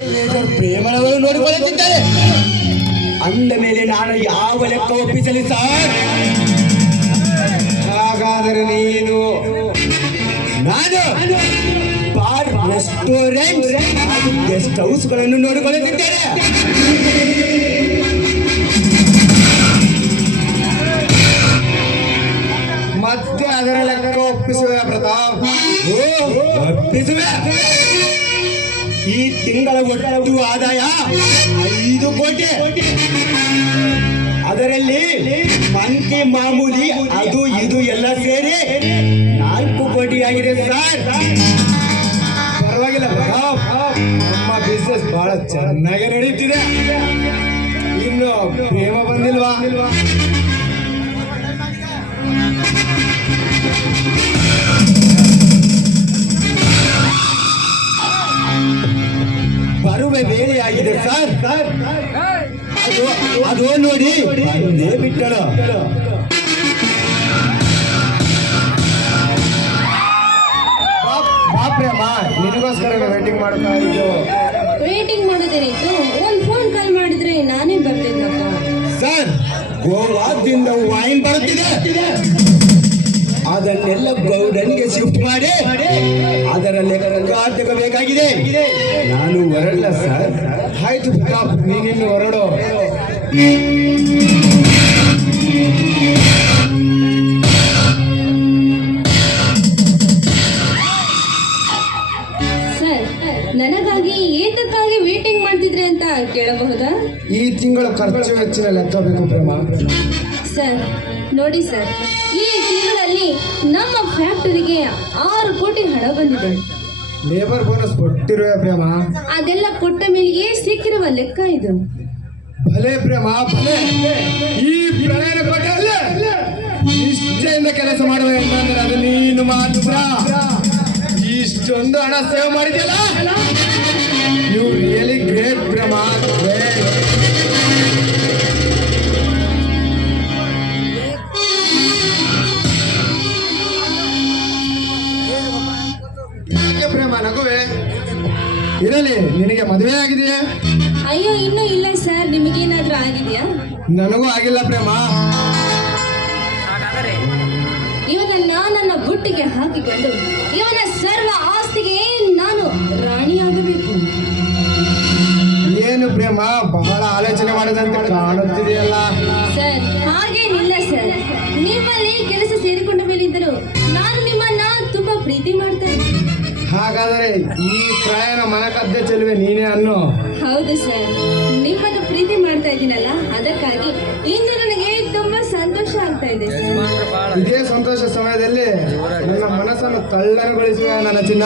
ಪ್ರೇಮನವರು ನೋಡಿಕೊಳ್ಳುತ್ತಿದ್ದಾರೆ. ಅಂದ ಮೇಲೆ ನಾನು ಯಾವ ಲೆಕ್ಕ ಒಪ್ಪಿಸಲಿ ಸರ್? ಹಾಗಾದರೆ ನೀನು? ನಾನು ಬಾರ್ ರೆಸ್ಟೋರೆಂಟ್ ಗೆಸ್ಟ್ ಗೆಸ್ಟ್ ಹೌಸ್ಗಳನ್ನು ನೋಡಿಕೊಳ್ಳುತ್ತಿದ್ದೇನೆ. ಮತ್ತೆ ಅದರ ಲೆಕ್ಕ ಒಪ್ಪಿಸುವ ಪ್ರತಾಪ್. ಒಪ್ಪಿಸುವೆ. ಈ ತಿಂಗಳ ಒಟ್ಟು ಆದಾಯ ಐದು ಕೋಟಿ. ಅದರಲ್ಲಿ ಮಂಕಿ ಮಾಮೂಲಿ, ಅದು ಇದು ಎಲ್ಲ ಸೇರಿ ನಾಲ್ಕು ಕೋಟಿ ಆಗಿದೆ ಸರ್. ಪರವಾಗಿಲ್ಲ ನಮ್ಮ ಬಿಸ್ನೆಸ್ ಬಹಳ ಚೆನ್ನಾಗಿ ನಡೀತಿದೆ. ಇನ್ನು ಪ್ರೇಮ ಬಂದಿಲ್ವಾ? ಬರುವ ಆಗಿದೆ. ಸರ್ ಅದು ಅದು ನೋಡಿ. ಬಿಟ್ಟಳು ಬಾ- ಬಾ. ಪ್ರೇಮ ನಿನಗೋಸ್ಕರ ವೇಟಿಂಗ್ ಮಾಡ್ತಾ ಇದ್ದು ವೇಟಿಂಗ್ ಮಾಡೋದೇನಿತ್ತು ಒಂದ್ ಫೋನ್ ಕಾಲ್ ಮಾಡಿದ್ರೆ ನಾನೇ ಬರ್ತಿದ್ದ ಸರ್ ಗೋವಾದಿಂದ ವೈನ್ ಬರುತ್ತಿದೆ. ಅದನ್ನೆಲ್ಲ ಗೌಡನಿಗೆ ಶಿಫ್ಟ್ ಮಾಡಿ ಅದರ ಲೆಕ್ಕ ತೆಗಬೇಕಾಗಿದೆ ನಾನು ಹೊರಡಲ್ಲ ಸರ್. ಆಯ್ತು ನೀನಿನ್ನು ಹೊರಡು. ಕೇಳಬಹುದಾ? ಈ ತಿಂಗಳ ಖರ್ಚು ವೆಚ್ಚಿನ ಲೆಕ್ಕ ಬೇಕು ಪ್ರೇಮ ಸರ್ ನೋಡಿ ಸರ್ ಈ ತಿಂಗಳಲ್ಲಿ ನಮ್ಮ ಫ್ಯಾಕ್ಟರಿಗೆ ಆರು ಕೋಟಿ ಹಣ ಬಂದಿದೆ. ಲೇಬರ್ ಬೋನಸ್ ಕೊಟ್ಟಿರುವೆ ಪ್ರೇಮ ಅದೆಲ್ಲ ಕೊಟ್ಟ ಮೇಲೆ ಮೇಲೆಯೇ ಸಿಕ್ಕಿರುವ ಲೆಕ್ಕ ಇದು. ಭಲೆ ಪ್ರೇಮ ಭಲೆ. ಈ ಪ್ರಯಾಣ ನಿಷ್ಠೆಯಿಂದ ಕೆಲಸ ಮಾಡುವ ಹೆಣ್ಣಂದ್ರೆ ಅದು ನೀನು ಮಾತ್ರ. ಇಷ್ಟೊಂದು ಹಣ ಸೇವ್ ಮಾಡಿದ್ಯಲ್ಲ? ಯು ರಿಯಲಿ ಗ್ರೇಟ್ ಪ್ರಮಾದ್ ಪ್ರೇಮ? ನಗುವೆ? ಇರಲಿ ನಿನಗೆ ಮದುವೆ ಆಗಿದೆಯಾ? ಅಯ್ಯೋ ಇನ್ನೂ ಇಲ್ಲ ಸರ್. ನಿಮಗೇನಾದ್ರೂ ಆಗಿದೆಯಾ? ನನಗೂ ಆಗಿಲ್ಲ ಪ್ರೇಮ. ಇವನ ನನ್ನ ಬುಟ್ಟಿಗೆ ಹಾಕಿಕೊಂಡು ಇವನ ಸರ್ವ ಪ್ರೇಮ ಬಹಳ ಆಲೋಚನೆ ಮಾಡಿದಂತೆ ಕಾಣುತ್ತಿದೆಯಲ್ಲ. ಸರ್ ಹಾಗೇನಿಲ್ಲ ಸರ್. ನಿಮ್ಮಲ್ಲಿ ಕೆಲಸ ಸೇರಿಕೊಂಡ ಮೇಲಿದ್ದರು ನಾನು ನಿಮ್ಮನ್ನ ತುಂಬಾ ಪ್ರೀತಿ ಮಾಡ್ತೇನೆ ಹಾಗಾದರೆ ಈ ಪ್ರಯಾಣ ಮನಕದ್ದೆ ಚೆಲುವೆ ನೀನೇ ಅನ್ನು? ಹೌದು ಸರ್. ನಿಮ್ಮನ್ನು ಪ್ರೀತಿ ಮಾಡ್ತಾ ಇದ್ದೀನಲ್ಲ ಅದಕ್ಕಾಗಿ ಇಂದು ನನಗೆ ತುಂಬಾ ಸಂತೋಷ ಆಗ್ತಾ ಇದೆ ಸರ್. ಇದೇ ಸಂತೋಷ ಸಮಯದಲ್ಲಿ ನನ್ನ ಮನಸ್ಸನ್ನು ತಳ್ಳನಗೊಳಿಸುವ ನನ್ನ ಚಿನ್ನ.